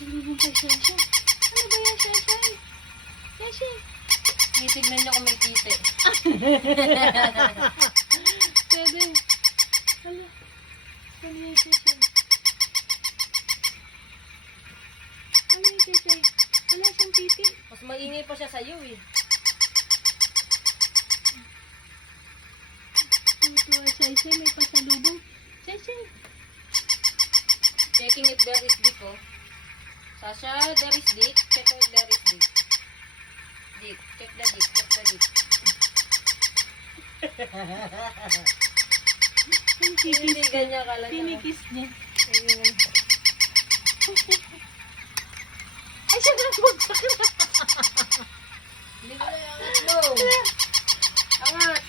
Nalibong kay Shasha. Ano ba yan, Shasha? Shasha. Titignan niyo kung may titi. Pwede. Hala. Ano yan, Shasha? Ano yan, Shasha? Wala siyang titi. Mas maingay pa siya sa'yo eh. Tuwa, Shasha. May pasalubong. Shasha. Checking if there is dick, oh. Sasha, there is dick. Check if there is dick. Dick. Check the dick. Check the dick. Hindi ganyan ka lang. Tinikiss niya. Ayun. Ay, siya nagbagsak na. Hindi ko na yung angat mo. Angat.